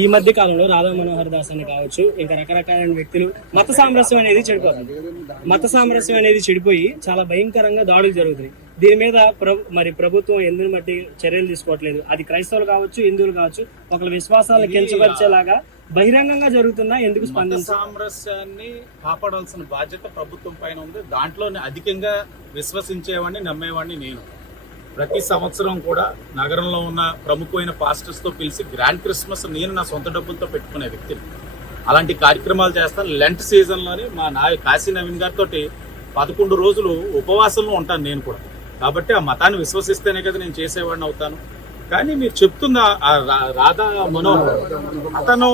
ఈ మధ్య కాలంలో రాధా మనోహర్ దాస్ అని కావచ్చు, ఇంకా రకరకాలైన వ్యక్తులు మత సామరస్యం అనేది చెడిపోతుంది. మత సామరస్యం అనేది చెడిపోయి చాలా భయంకరంగా దాడులు జరుగుతున్నాయి. దీని మీద మరి ప్రభుత్వం ఎందుకు బట్టి చర్యలు తీసుకోవట్లేదు? అది క్రైస్తవులు కావచ్చు, హిందువులు కావచ్చు, ఒకళ్ళ విశ్వాసాలను కించపరిచేలాగా బహిరంగంగా జరుగుతున్నా ఎందుకు సామరస్యాన్ని కాపాడాల్సిన బాధ్యత ప్రభుత్వం పైన ఉంది. దాంట్లోనే అధికంగా విశ్వసించేవాడిని, నమ్మేవాడిని నేను. ప్రతి సంవత్సరం కూడా నగరంలో ఉన్న ప్రముఖమైన పాస్టర్స్తో పిలిచి గ్రాండ్ క్రిస్మస్ నేను నా సొంత డబ్బులతో పెట్టుకునే వ్యక్తిని. అలాంటి కార్యక్రమాలు చేస్తాను. లెంట్ సీజన్లోని మా కాశీ నవీన్ గారితో 11 రోజులు ఉపవాసంలో ఉంటాను నేను కూడా. కాబట్టి ఆ మతాన్ని విశ్వసిస్తేనే కదా నేను చేసేవాడిని అవుతాను. కానీ మీరు చెప్తున్న రాధా మనోహర్ అతను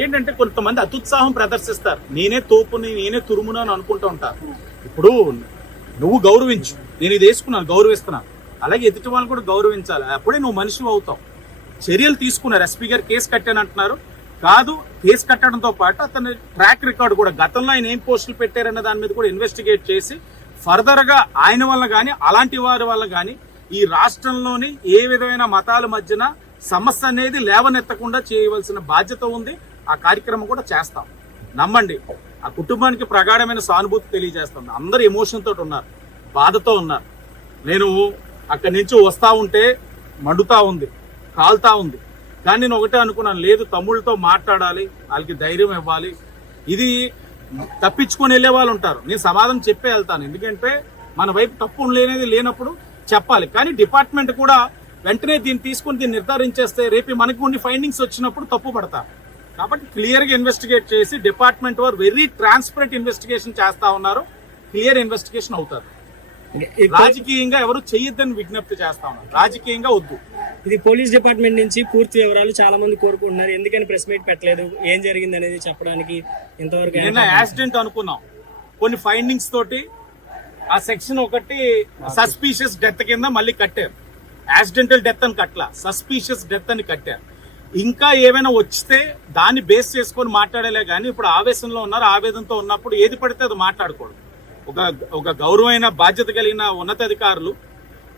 ఏంటంటే కొంతమంది అత్యుత్సాహం ప్రదర్శిస్తారు. నేనే తోపుని, నేనే తురుమును అని అనుకుంటూ ఉంటారు. ఇప్పుడు నువ్వు గౌరవించు, నేను ఇది వేసుకున్నాను, గౌరవిస్తున్నాను. అలాగే ఎదుటి వాళ్ళని కూడా గౌరవించాలి. అప్పుడే నువ్వు మనిషి అవుతావు. చర్యలు తీసుకున్నారు. ఎస్పీ గారు కేసు కట్టానంటున్నారు. కాదు, కేసు కట్టడంతో పాటు అతని ట్రాక్ రికార్డు కూడా, గతంలో ఆయన ఏం పోస్టులు పెట్టారన్న దాని మీద కూడా ఇన్వెస్టిగేట్ చేసి ఫర్దర్ గా ఆయన వల్ల కానీ అలాంటి వారి వల్ల కానీ ఈ రాష్ట్రంలోని ఏ విధమైన మతాల మధ్యన సమస్య అనేది లేవనెత్తకుండా చేయవలసిన బాధ్యత ఉంది. ఆ కార్యక్రమం కూడా చేస్తాం. నమ్మండి, ఆ కుటుంబానికి ప్రగాఢమైన సానుభూతి తెలియజేస్తాం. అందరు ఎమోషన్ తోటి ఉన్నారు, బాధతో ఉన్నారు. నేను అక్కడి నుంచి వస్తా ఉంటే మండుతా ఉంది, కాలుతా ఉంది. కానీ నేను ఒకటే అనుకున్నాను, లేదు తమ్ముళ్ళతో మాట్లాడాలి, వాళ్ళకి ధైర్యం ఇవ్వాలి. ఇది తప్పించుకొని వెళ్ళే వాళ్ళు ఉంటారు, నేను సమాధానం చెప్పే వెళ్తాను. ఎందుకంటే మన వైపు తప్పు లేనప్పుడు చెప్పాలి. కానీ డిపార్ట్మెంట్ కూడా వెంటనే దీన్ని తీసుకుని దీన్ని నిర్ధారించేస్తే రేపు మనకు కొన్ని ఫైండింగ్స్ వచ్చినప్పుడు తప్పు పడతారు. కాబట్టి క్లియర్ గా ఇన్వెస్టిగేట్ చేసి డిపార్ట్మెంట్ వారు వెరీ ట్రాన్స్పరెంట్ ఇన్వెస్టిగేషన్ చేస్తా ఉన్నారు. క్లియర్ ఇన్వెస్టిగేషన్ అవుతారు. రాజకీయంగా ఎవరు చెయ్యొద్దని విజ్ఞప్తి చేస్తా ఉన్నారు. రాజకీయంగా వద్దు. ఇది పోలీస్ డిపార్ట్మెంట్ నుంచి పూర్తి వివరాలు చాలా మంది కోరుకుంటున్నారు. ఎందుకని ప్రెస్ మీట్ పెట్టలేదు, ఏం జరిగింది అనేది చెప్పడానికి? ఇంతవరకు నిన్న యాక్సిడెంట్ అనుకున్నాం, కొన్ని ఫైండింగ్స్ తోటి ఆ సెక్షన్ ఒకటి సస్పీషియస్ డెత్ కింద మళ్ళీ కట్టారు. యాక్సిడెంటల్ డెత్ అని కట్టలా, సస్పీషియస్ డెత్ అని కట్టారు. ఇంకా ఏమైనా వచ్చితే దాన్ని బేస్ చేసుకొని మాట్లాడలే. కానీ ఇప్పుడు ఆవేశంలో ఉన్నారు, ఆవేదనతో ఉన్నప్పుడు ఏది పడితే అది మాట్లాడకూడదు. ఒక గౌరవమైన బాధ్యత కలిగిన ఉన్నతాధికారులు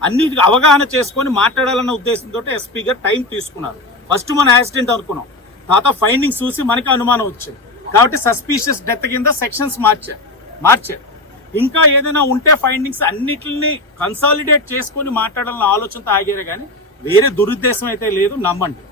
అన్నిటికీ అవగాహన చేసుకొని మాట్లాడాలన్న ఉద్దేశంతో ఎస్పీ గారు టైం తీసుకున్నారు. ఫస్ట్ మనం యాక్సిడెంట్ అనుకున్నాం, తర్వాత ఫైండింగ్స్ చూసి మనకి అనుమానం వచ్చింది. కాబట్టి సస్పీషియస్ డెత్ కింద సెక్షన్స్ మార్చారు. ఇంకా ఏదైనా ఉంటే ఫైండింగ్స్ అన్నిటిని కన్సాలిడేట్ చేసుకొని మాట్లాడాలన్న ఆలోచనతో ఆగారే కానీ వేరే దురుద్దేశం అయితే లేదు. నమ్మండి.